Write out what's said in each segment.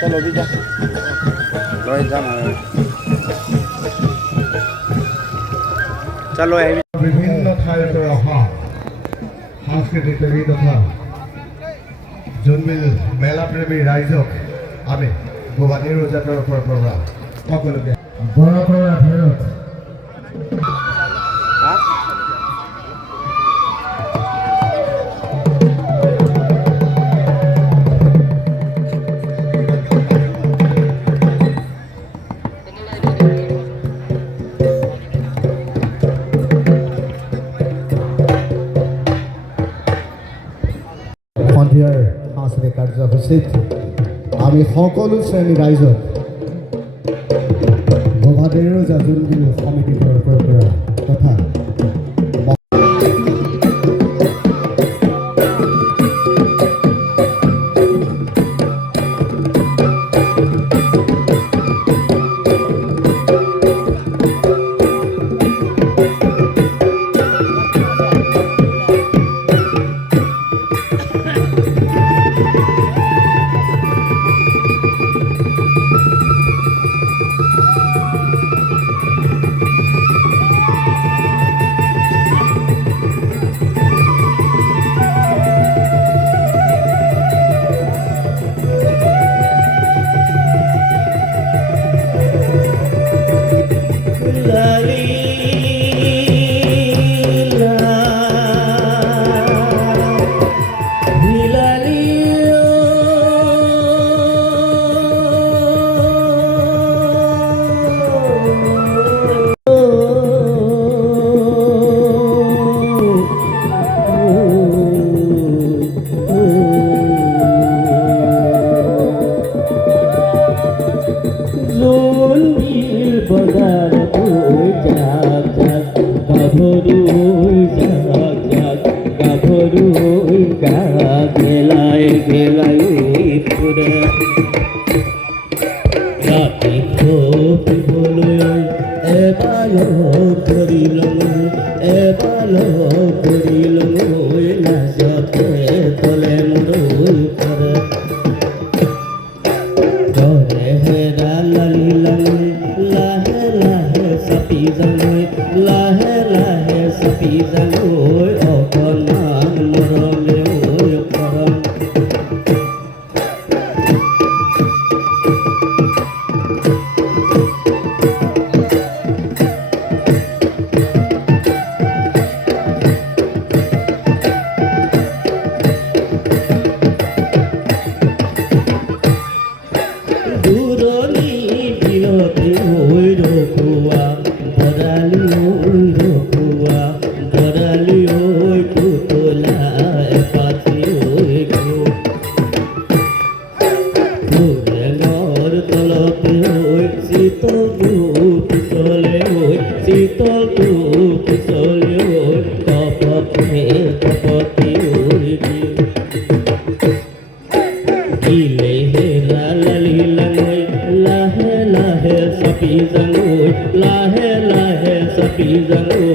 चलो भी जा चलो বিভিন্ন ঠাইৰ পৰা অহা সাংস্কৃতিক প্ৰেমী তথা জোনবিল মেলা প্ৰেমী ৰাইজক আমি গুৱাহাটীৰ ৰজাতৰ পৰা সকলোকে বৰপৰা ভৈৰৱ সন্ধিয়াৰ সাংস্কৃতিক কাৰ্যসূচীত আমি সকলো শ্ৰেণী ৰাইজক গুৱাহাটীৰ জোনবিল সমিতিৰ পৰা তথা চাপি যাং ঐ অকণমান মৰমে ঐ পৰম দূৰণি বিৰতি হৈ ৰখুৱা বৰালি ঐ ৰখুৱা বৰালি ঐ পুতলা এপাতি ঐ ঘৰ তলতে ঐ শীতলটো পিছলে ঐ শীতলটো পিছলে ঐ কপতে কপতি ঐ দিলে হেৰা লালিলাং ঐ লাহে লাহে চাপি যাং ঐ লাহে লাহে চাপি যাং ঐ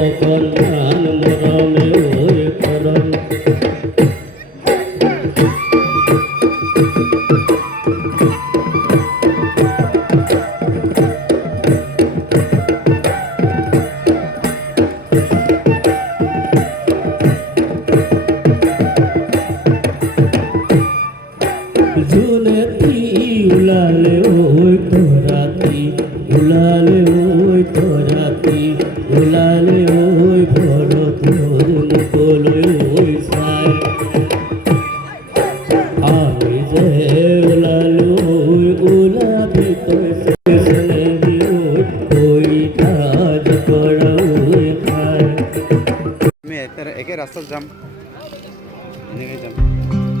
অকণমান মৰমে ঐ পৰম জোনেতি ওলালে ঐ তৰাতি ওলালে ঐ তৰাতি ওলালে ঐ ভৰতৰ মুখলৈ ঐ চাই আমি যে ওলালো ঐ ওলাবি তই চেনেবি ঐ কাজ কৰা ঐ খাই আমি একে ৰাস্তাত যাম এনেকৈ যাম